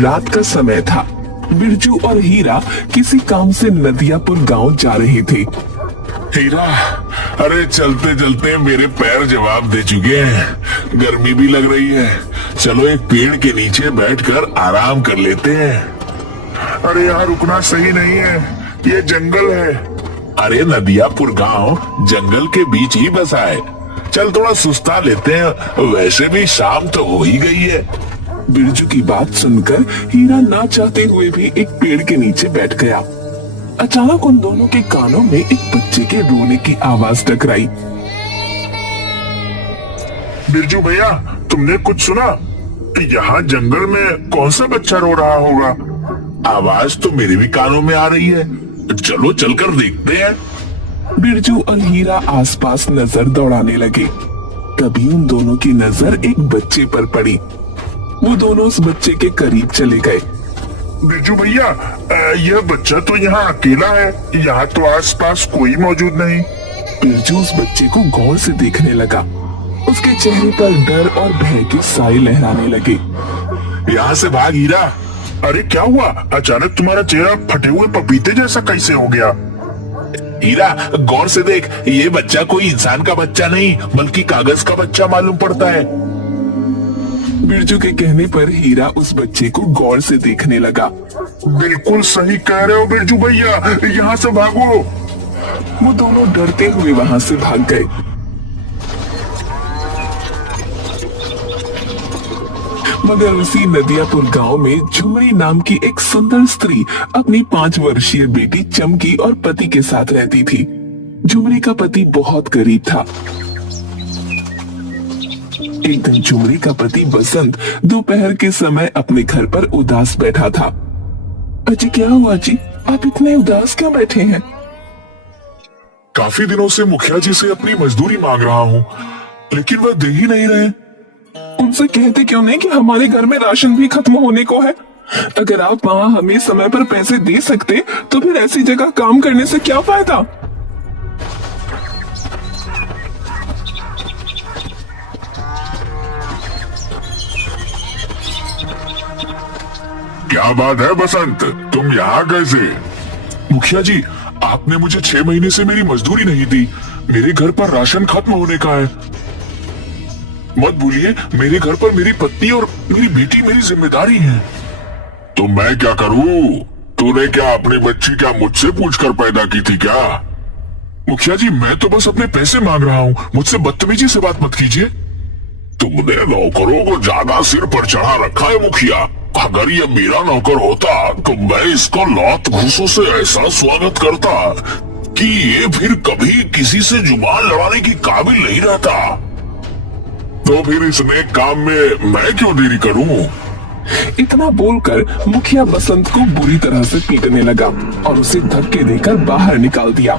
रात का समय था। बिरजू और हीरा किसी काम से नदियापुर गांव जा रहे थे। हीरा, अरे चलते चलते मेरे पैर जवाब दे चुके हैं। गर्मी भी लग रही है, चलो एक पेड़ के नीचे बैठकर आराम कर लेते हैं। अरे यहाँ रुकना सही नहीं है, ये जंगल है। अरे नदियापुर गांव जंगल के बीच ही बसा है, चल थोड़ा सुस्ता लेते हैं, वैसे भी शाम तो हो ही गई है। बिरजू की बात सुनकर हीरा ना चाहते हुए भी एक पेड़ के नीचे बैठ गया। अचानक उन दोनों के कानों में एक बच्चे के रोने की आवाज टकराई। बिरजू भैया, तुमने कुछ सुना? यहाँ जंगल में कौन सा बच्चा रो रहा होगा? आवाज तो मेरे भी कानों में आ रही है, चलो चलकर देखते हैं। बिरजू और हीरा आसपास नजर दौड़ाने लगे। तभी उन दोनों की नजर एक बच्चे पर पड़ी। वो दोनों उस बच्चे के करीब चले गए। बिरजू भैया, यह बच्चा तो यहाँ अकेला है, यहाँ तो आसपास कोई मौजूद नहीं। बिरजू उस बच्चे को गौर से देखने लगा। उसके चेहरे पर डर और भय के साए लहराने लगे। यहाँ से भाग हीरा। अरे क्या हुआ? अचानक तुम्हारा चेहरा फटे हुए पपीते जैसा कैसे हो गया? हीरा, गौर से देख, ये बच्चा कोई इंसान का बच्चा नहीं बल्कि कागज का बच्चा मालूम पड़ता है। बिरजू के कहने पर हीरा उस बच्चे को गौर से देखने लगा। बिल्कुल सही कह रहे हो बिरजू भैया, यहाँ से भागो। वो दोनों डरते हुए वहाँ से भाग गए। मगर उसी नदियापुर गांव में झुमरी नाम की एक सुंदर स्त्री अपनी 5 वर्षीय बेटी चमकी और पति के साथ रहती थी। झुमरी का पति बहुत गरीब था। एक दिन झुमरी का पति बसंत दोपहर के समय अपने घर पर उदास बैठा था। अजी क्या हुआ जी, आप इतने उदास क्यों बैठे हैं? काफी दिनों से मुखिया जी से अपनी मजदूरी मांग रहा हूँ, लेकिन वह दे ही नहीं रहे। उनसे कहते क्यों नहीं कि हमारे घर में राशन भी खत्म होने को है। अगर आप वहाँ हमें समय पर पैसे दे सकते तो फिर ऐसी जगह काम करने से क्या फायदा। क्या बात है बसंत, तुम यहाँ कैसे? मुखिया जी, आपने मुझे 6 महीने से मेरी मजदूरी नहीं दी। मेरे घर पर राशन खत्म होने का है। मत भूलिए, मेरे घर पर मेरी पत्नी और मेरी बेटी मेरी जिम्मेदारी है। तो मैं क्या करूँ? तूने क्या अपनी बच्ची क्या मुझसे पूछकर पैदा की थी क्या? मुखिया जी, मैं तो बस अपने पैसे मांग रहा हूँ, मुझसे बदतमीजी से बात मत कीजिए। तुमने नौकरों को ज्यादा सिर पर चढ़ा रखा है मुखिया। अगर ये मेरा नौकर होता तो मैं इसको लात घूसों से ऐसा स्वागत करता कि ये फिर कभी किसी से जुबान लड़ाने की काबिल नहीं रहता। तो फिर इस नेक काम में मैं क्यों देरी करूं? इतना बोलकर मुखिया बसंत को बुरी तरह से पीटने लगा और उसे धक्के देकर बाहर निकाल दिया।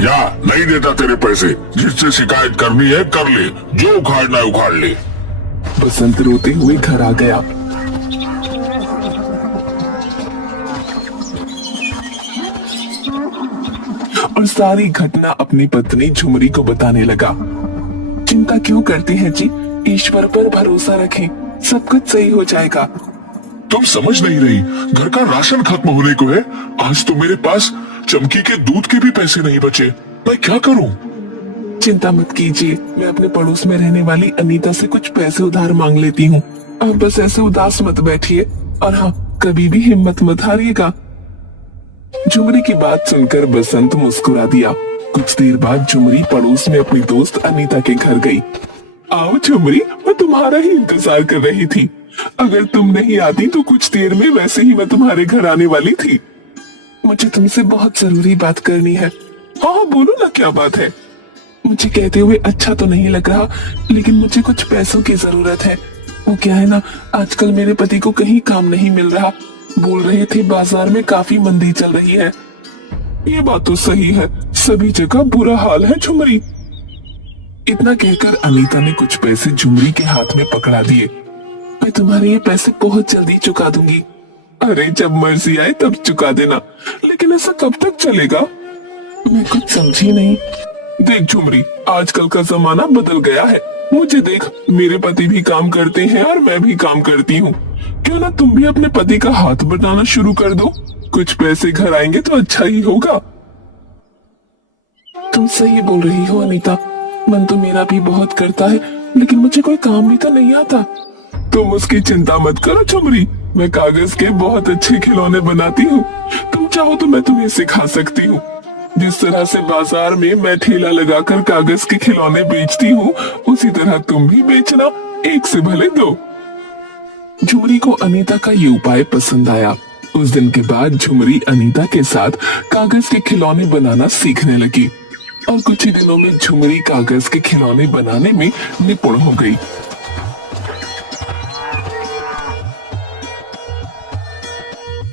या नहीं देता तेरे पैसे, जिससे शिकायत करनी है कर ले, जो उखाड़ना है उखाड़ ले। बसंत रोते हुए घर आ गया। और सारी घटना अपनी पत्नी झुमरी को बताने लगा। चिंता क्यों करते हैं जी, ईश्वर पर भरोसा रखें, सब कुछ सही हो जाएगा। तुम समझ नहीं रही, घर का राशन खत्म होने को है। आज तो मेरे पास चमकी के दूध के भी पैसे नहीं बचे, मैं क्या करूं? चिंता मत कीजिए, मैं अपने पड़ोस में रहने वाली अनीता से कुछ पैसे उधार मांग लेती हूँ। आप बस ऐसे उदास मत बैठिए और हाँ, कभी भी हिम्मत मत हारिएगा। झुमरी की बात सुनकर बसंत मुस्कुरा दिया। कुछ देर बाद झुमरी पड़ोस में अपनी दोस्त अनीता के घर गई। आओ झुमरी, मैं तुम्हारा ही इंतजार कर रही थी। अगर तुम नहीं आती तो कुछ देर में वैसे ही मैं तुम्हारे घर आने वाली थी। मुझे तुमसे बहुत जरूरी बात करनी है। हाँ बोलो ना, क्या बात है? मुझे कहते हुए अच्छा तो नहीं लग रहा, लेकिन मुझे कुछ पैसों की जरूरत है। वो क्या है ना, आजकल मेरे पति को कहीं काम नहीं मिल रहा। बोल रहे थे बाजार में काफी मंदी चल रही है। ये बात तो सही है, सभी जगह बुरा हाल है झुमरी। इतना कहकर अनीता ने कुछ पैसे झुमरी के हाथ में पकड़ा दिए। मैं तुम्हारे ये पैसे बहुत जल्दी चुका दूंगी। अरे जब मर्जी आए तब चुका देना, लेकिन ऐसा कब तक चलेगा? मैं कुछ समझी नहीं। देख झुमरी, आजकल का जमाना बदल गया है। मुझे देख, मेरे पति भी काम करते हैं और मैं भी काम करती हूँ। क्यों ना तुम भी अपने पति का हाथ बटाना शुरू कर दो, कुछ पैसे घर आएंगे तो अच्छा ही होगा। तुम सही बोल रही हो अनीता, मन तो मेरा भी बहुत करता है, लेकिन मुझे कोई काम भी तो नहीं आता। तुम उसकी चिंता मत करो झुमरी, मैं कागज के बहुत अच्छे खिलौने बनाती हूँ। तुम चाहो तो मैं तुम्हें सिखा सकती हूँ। जिस तरह से बाजार में मैं ठेला लगाकर कागज के खिलौने बेचती हूँ, उसी तरह तुम भी बेचना, एक से भले दो। झुमरी को अनीता का ये उपाय पसंद आया। उस दिन के बाद झुमरी अनीता के साथ कागज के खिलौने बनाना सीखने लगी और कुछ ही दिनों में झुमरी कागज के खिलौने बनाने में निपुण हो गई।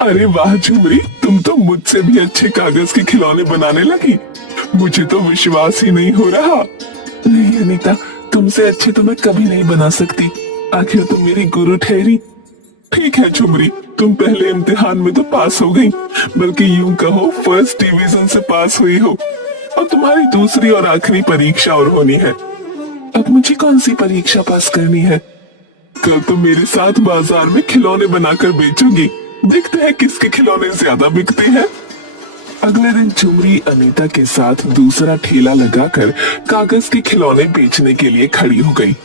अरे वाह झुमरी, तुम तो मुझसे भी अच्छे कागज के खिलौने बनाने लगी। मुझे तो विश्वास ही नहीं हो रहा। नहीं अनीता, तुमसे अच्छे तो मैं कभी नहीं बना सकती, आखिर तुम मेरी गुरु ठहरी। ठीक है झुमरी, तुम पहले इम्तिहान में तो पास हो गई, बल्कि यूं कहो फर्स्ट डिवीजन से पास हुई हो। अब तुम्हारी दूसरी और आखिरी परीक्षा और होनी है। अब मुझे कौन सी परीक्षा पास करनी है? कल तुम मेरे साथ बाजार में खिलौने बनाकर बेचोगी, देखते हैं किसके खिलौने ज्यादा बिकते हैं। अगले दिन झुमरी अनीता के साथ दूसरा ठेला लगाकर कागज के खिलौने बेचने के लिए खड़ी हो गई।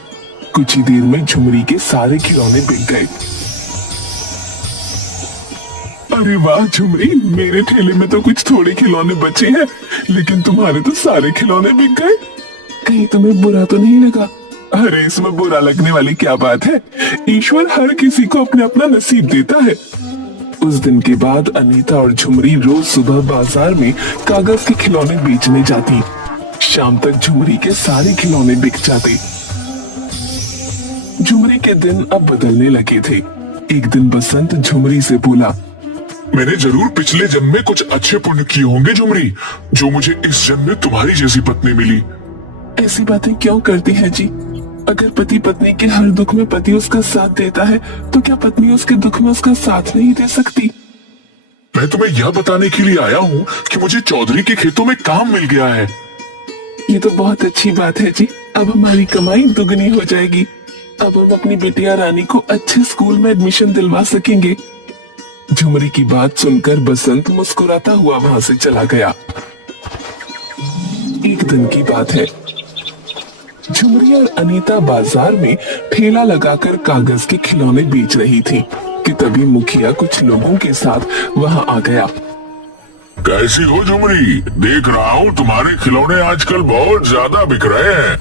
कुछ ही देर में झुमरी के सारे खिलौने बिक गए। अरे वाह झुमरी, मेरे ठेले में तो कुछ थोड़े खिलौने बचे हैं, लेकिन तुम्हारे तो सारे खिलौने बिक गए। कहीं तुम्हें बुरा तो नहीं लगा? अरे इसमें बुरा लगने वाली क्या बात है, ईश्वर हर किसी को अपने अपना नसीब देता है। उस दिन के बाद अनीता और झुमरी रोज सुबह बाजार में कागज के खिलौने बेचने जाती। शाम तक झुमरी के सारे खिलौने बिक जाते। झुमरी के दिन अब बदलने लगे थे। एक दिन बसंत झुमरी से बोला, मैंने जरूर पिछले जन्म में कुछ अच्छे पुण्य किए होंगे झुमरी, जो मुझे इस जन्म में तुम्हारी जैसी पत्नी मिली। ऐसी बातें क्यों करती है जी? अगर पति पत्नी के हर दुख में पति उसका साथ देता है, तो क्या पत्नी उसके दुख में उसका साथ नहीं दे सकती? मैं तुम्हें यह बताने के लिए आया हूँ कि मुझे चौधरी के खेतों में काम मिल गया है। ये तो बहुत अच्छी बात है जी, अब हमारी कमाई दुगनी हो जाएगी। अब हम अपनी बिटिया रानी को अच्छे स्कूल में एडमिशन दिलवा सकेंगे। झुमरी की बात सुनकर बसंत मुस्कुराता हुआ वहां से चला गया। एक दिन की बात है, झुमरी और अनीता बाजार में ठेला लगाकर कागज के खिलौने बेच रही थी कि तभी मुखिया कुछ लोगों के साथ वहां आ गया। कैसी हो झुमरी? देख रहा हूँ तुम्हारे खिलौने आजकल बहुत ज्यादा बिक रहे हैं,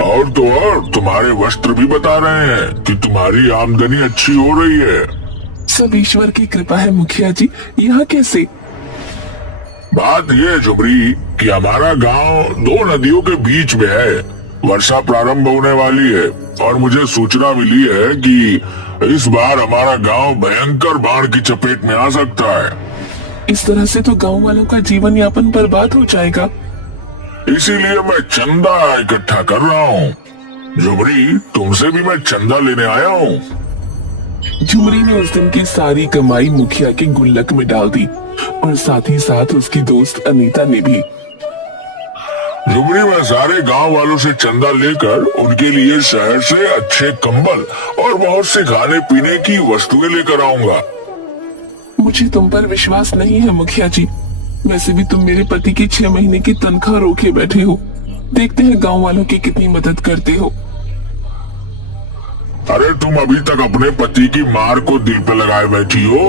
और तो और तुम्हारे वस्त्र भी बता रहे हैं कि तुम्हारी आमदनी अच्छी हो रही है। सब ईश्वर की कृपा है मुखिया जी। यहाँ कैसे? बात यह है झुमरी कि हमारा गांव दो नदियों के बीच में है। वर्षा प्रारंभ होने वाली है और मुझे सूचना मिली है कि इस बार हमारा गांव भयंकर बाढ़ की चपेट में आ सकता है। इस तरह से तो गांव वालों का जीवन यापन बर्बाद हो जाएगा। इसीलिए मैं चंदा इकट्ठा कर रहा हूँ। झुमरी, तुमसे भी मैं चंदा लेने आया हूँ। झुमरी ने उस दिन की सारी कमाई मुखिया के गुल्लक में डाल दी और साथ ही साथ उसकी दोस्त अनीता ने भी। झुमरी, मैं सारे गांव वालों से चंदा लेकर उनके लिए शहर से अच्छे कंबल और बहुत से खाने पीने की वस्तुएं लेकर आऊंगा। मुझे तुम पर विश्वास नहीं है मुखिया जी। वैसे भी तुम मेरे पति की 6 महीने की तनख्वाह रोके बैठे हो। देखते हैं गांव वालों की कितनी मदद करते हो। अरे तुम अभी तक अपने पति की मार को दिल पे लगाए बैठी हो,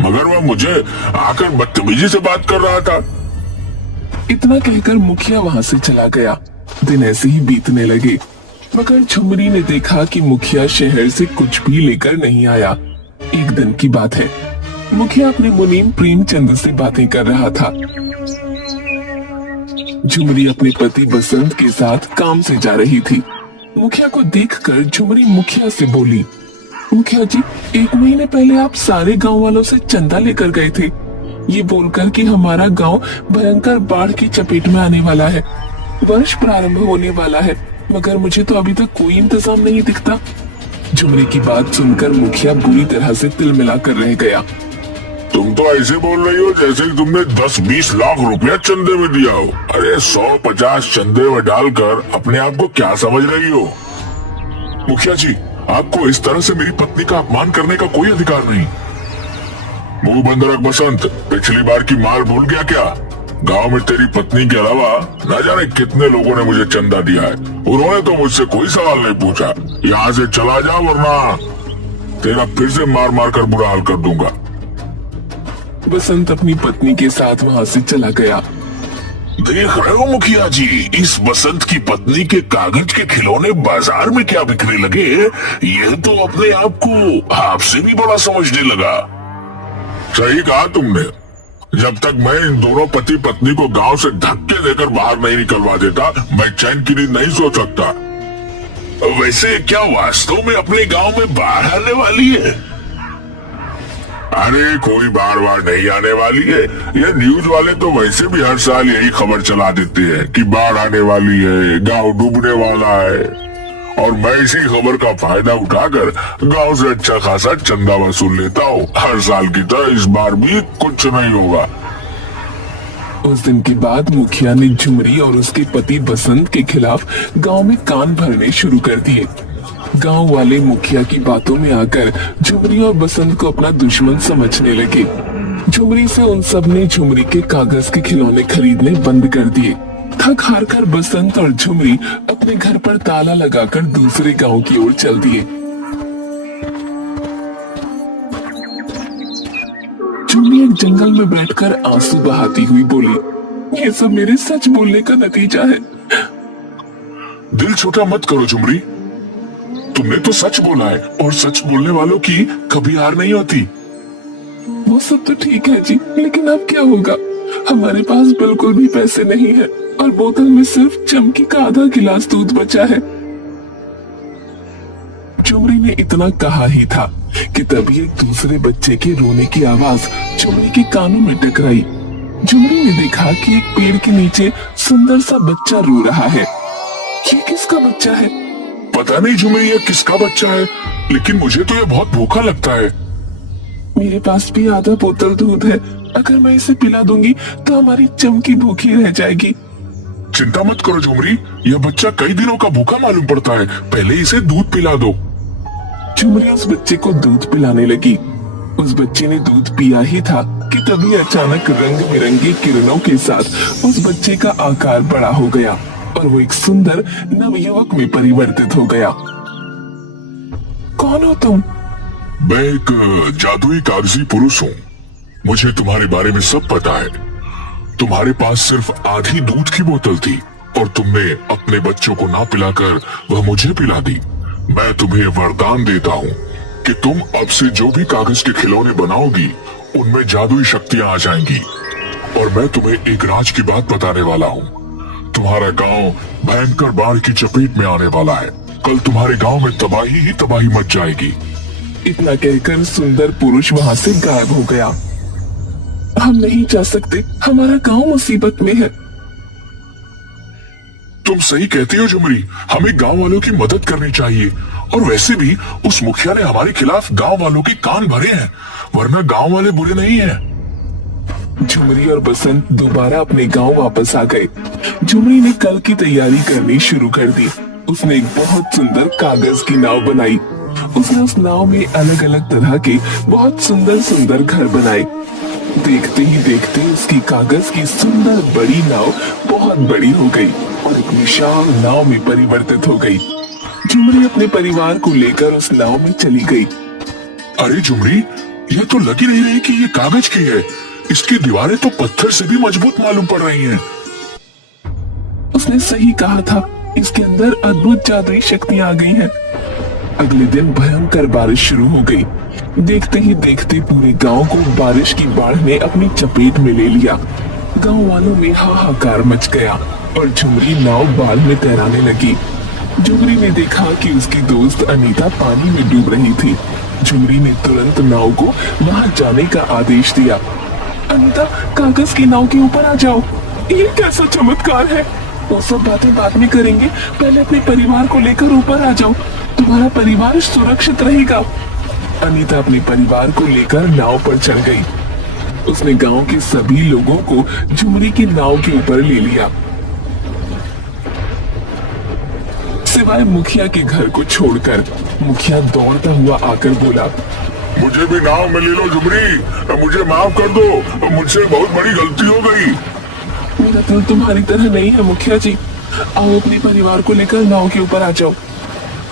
मगर वह मुझे आकर बदतमीजी से बात कर रहा था। इतना कहकर मुखिया वहां से चला गया। दिन ऐसे ही बीतने लगे, मगर झुमरी ने देखा कि मुखिया शहर से कुछ भी लेकर नहीं आया। एक दिन की बात है, मुखिया अपने मुनीम प्रेमचंद से बातें कर रहा था। झुमरी अपने पति बसंत के साथ काम से जा रही थी। मुखिया को देखकर झुमरी मुखिया से बोली, मुखिया जी, 1 महीने पहले आप सारे गांव वालों से चंदा लेकर गए थे, ये बोलकर कि हमारा गांव भयंकर बाढ़ की चपेट में आने वाला है, वर्ष प्रारंभ होने वाला है, मगर मुझे तो अभी तक कोई इंतजाम नहीं दिखता। झुमरी की बात सुनकर मुखिया बुरी तरह से तिलमिलाकर रह गया। तुम तो ऐसे बोल रही हो जैसे कि तुमने 10-20 लाख रुपया चंदे में दिया हो। अरे 100-50 चंदे में डालकर अपने आप को क्या समझ रही हो? मुखिया जी, आपको इस तरह से मेरी पत्नी का अपमान करने का कोई अधिकार नहीं। मुंह बंद रख बसंत, पिछली बार की मार भूल गया क्या? गांव में तेरी पत्नी के अलावा न जाने कितने लोगों ने मुझे चंदा दिया है, उन्होंने तो मुझसे कोई सवाल नहीं पूछा। यहाँ से चला जा वरना तेरा फिर से मार मार कर बुरा हाल कर दूंगा। बसंत अपनी पत्नी के साथ वहाँ से चला गया। देख रहे हो मुखिया जी, इस बसंत की पत्नी के कागज के खिलौने बाजार में क्या बिकने लगे। यह तो अपने आप को आपसे भी बड़ा समझने लगा। सही कहा तुमने। जब तक मैं इन दोनों पति पत्नी को गांव से धक्के देकर बाहर नहीं निकलवा देता, मैं चैन की नींद नहीं सो सकता। वैसे क्या वास्तव में अपने गांव में बाढ़ आने वाली है? अरे कोई बार बार नहीं आने वाली है। ये न्यूज वाले तो वैसे भी हर साल यही खबर चला देते हैं कि बाढ़ आने वाली है, गांव डूबने वाला है, और मैं इसी खबर का फायदा उठाकर गांव से अच्छा खासा चंदा वसूल लेता हूँ। हर साल की तरह इस बार भी कुछ नहीं होगा। उस दिन के बाद मुखिया ने झुमरी और उसके पति बसंत के खिलाफ गांव में कान भरने शुरू कर दिए। गांव वाले मुखिया की बातों में आकर झुमरी और बसंत को अपना दुश्मन समझने लगे। झुमरी से उन सब ने झुमरी के कागज के खिलौने खरीदने बंद कर दिए। थक हार कर बसंत और झुमरी अपने घर पर ताला लगाकर दूसरे गांव की ओर चल दिए। झुमरी एक जंगल में बैठकर आंसू बहाती हुई बोली, ये सब मेरे सच बोलने का नतीजा है। दिल छोटा मत करो झुमरी, तुमने तो सच बोला है और सच बोलने वालों की कभी हार नहीं होती। वो सब तो ठीक है जी, लेकिन अब क्या होगा? हमारे पास बिल्कुल भी पैसे नहीं है और बोतल में सिर्फ चमकी का आधा गिलास दूध बचा है। झुमरी ने इतना कहा ही था कि तभी एक दूसरे बच्चे के रोने की आवाज झुमरी के कानों में टकराई। झुमरी ने देखा कि एक पेड़ के नीचे सुंदर सा बच्चा रो रहा है। ये किसका बच्चा है? पता नहीं झुमरी ये किसका बच्चा है, लेकिन मुझे तो ये बहुत भूखा लगता है। मेरे पास भी आधा बोतल दूध है, अगर मैं इसे पिला दूंगी तो हमारी चमकी भूखी रह जाएगी। चिंता मत करो झुमरी, यह बच्चा कई दिनों का भूखा मालूम पड़ता है, पहले इसे दूध पिला दो। झुमरी उस बच्चे को दूध पिलाने लगी। उस बच्चे ने दूध पिया ही था कि तभी अचानक रंग बिरंगी किरणों के साथ उस बच्चे का आकार बड़ा हो गया और वो एक सुंदर नवयुवक में परिवर्तित हो गया। कौन हो तुम? मैं एक जादुई कागजी पुरुष हूँ। मुझे तुम्हारे बारे में सब पता है। तुम्हारे पास सिर्फ आधी दूध की बोतल थी और तुमने अपने बच्चों को ना पिलाकर वह मुझे पिला दी। मैं तुम्हें वरदान देता हूँ कि तुम अब से जो भी कागज के खिलौने बनाओगी उनमें जादुई शक्तियाँ आ जाएंगी। और मैं तुम्हें एक राज की बात बताने वाला हूँ। तुम्हारा गांव भयंकर बाढ़ की चपेट में आने वाला है। कल तुम्हारे गांव में तबाही ही तबाही मच जाएगी। इतना कहकर सुंदर पुरुष वहाँ से गायब हो गया। हम नहीं जा सकते, हमारा गांव मुसीबत में है। तुम सही कहती हो झुमरी, हमें गांव वालों की मदद करनी चाहिए। और वैसे भी उस मुखिया ने हमारे खिलाफ गांव वालों के कान भरे हैं, वरना गांव वाले बुरे नहीं हैं। झुमरी और बसंत दोबारा अपने गांव वापस आ गए। झुमरी ने कल की तैयारी करनी शुरू कर दी। उसने एक बहुत सुंदर कागज की नाव बनाई। उसने उस नाव में अलग अलग तरह के बहुत सुंदर सुंदर घर बनाए। देखते ही देखते उसकी कागज की सुंदर बड़ी नाव बहुत बड़ी हो गई और एक विशाल नाव में परिवर्तित हो गई। झुमरी अपने परिवार को लेकर उस नाव में चली गई। अरे झुमरी, ये तो लग ही नहीं रही कि ये कागज की है। इसकी दीवारें तो पत्थर से भी मजबूत मालूम पड़ रही हैं। उसने सही कहा था, इसके अंदर अद्भुत जादुई शक्तियां आ गई हैं। अगले दिन भयंकर बारिश शुरू हो गई। देखते ही देखते पूरे गांव को बारिश की बाढ़ ने अपनी चपेट में ले लिया। गांव वालों में हाहाकार मच गया और झुमरी नाव बाढ़ में तैराने लगी। झुमरी ने देखा कि उसकी दोस्त अनीता पानी में डूब रही थी। झुमरी ने तुरंत नाव को वहां जाने का आदेश दिया। अनीता, कागज की नाव के ऊपर आ जाओ। ये कैसा चमत्कार है? वो सब बातें बाद में करेंगे, पहले अपने परिवार को लेकर ऊपर आ जाओ। तुम्हारा परिवार सुरक्षित रहेगा। अनीता अपने परिवार को लेकर नाव पर चढ़ गई। उसने गांव के सभी लोगों को झुमरी की नाव के ऊपर ले लिया। सिवाय मुखिया के घर को छोड़कर। मुखिया दौड़ता हुआ आकर बोला, मुझे भी नाव में ले लो झुमरी, मुझे माफ कर दो, मुझसे बहुत बड़ी गलती हो गई। मेरा दिल तुम्हारी तरह नहीं है मुखिया जी, आओ अपने परिवार को लेकर नाव के ऊपर आ जाओ।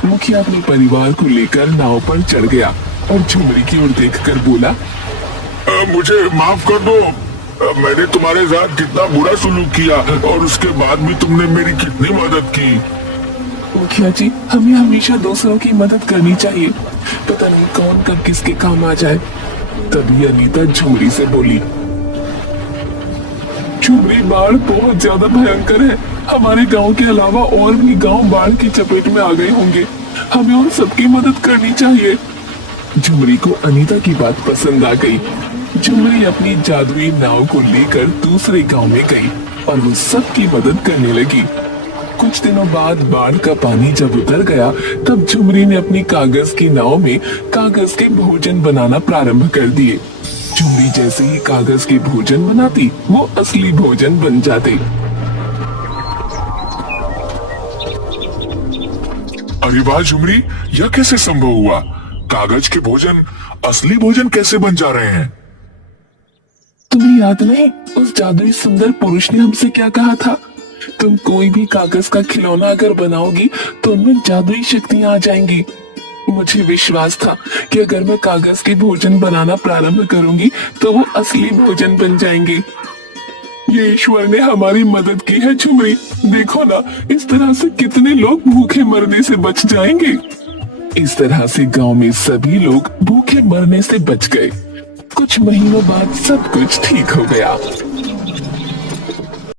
मुखिया अपने परिवार को लेकर नाव पर चढ़ गया और झुमरी की ओर देखकर बोला, मुझे माफ कर दो, मैंने तुम्हारे साथ कितना बुरा सुलूक किया और उसके बाद भी तुमने मेरी कितनी मदद की। मुखिया जी, हमें हमेशा दूसरों की मदद करनी चाहिए, पता नहीं कौन कब किसके काम आ जाए। तभी अनीता झुमरी से बोली, झुमरी, बाढ़ बहुत ज्यादा भयंकर है, हमारे गांव के अलावा और भी गांव बाढ़ की चपेट में आ गए होंगे, हमें उन सबकी मदद करनी चाहिए। झुमरी को अनीता की बात पसंद आ गई। झुमरी अपनी जादुई नाव को लेकर दूसरे गांव में गई और वो सबकी मदद करने लगी। कुछ दिनों बाद बाढ़ का पानी जब उतर गया, तब झुमरी ने अपनी कागज की नाव में कागज के भोजन बनाना प्रारंभ कर दिए। झुमरी जैसे ही कागज के भोजन बनाती, वो असली भोजन बन जाते। अरे वाह झुमरी, यह कैसे संभव हुआ? कागज के भोजन असली भोजन कैसे बन जा रहे हैं? तुम्हें याद नहीं, उस जादुई सुंदर पुरुष ने हमसे क्या कहा था? तुम कोई भी कागज का खिलौना अगर बनाओगी तो उनमें जादुई शक्तियां आ जाएंगी। मुझे विश्वास था कि अगर मैं कागज के भोजन बनाना प्रारंभ करूंगी तो वो असली भोजन बन जाएंगे। ये ईश्वर ने हमारी मदद की है झुमरी, देखो ना, इस तरह से कितने लोग भूखे मरने से बच जाएंगे। इस तरह से गांव में सभी लोग भूखे मरने से बच गए। कुछ महीनों बाद सब कुछ ठीक हो गया।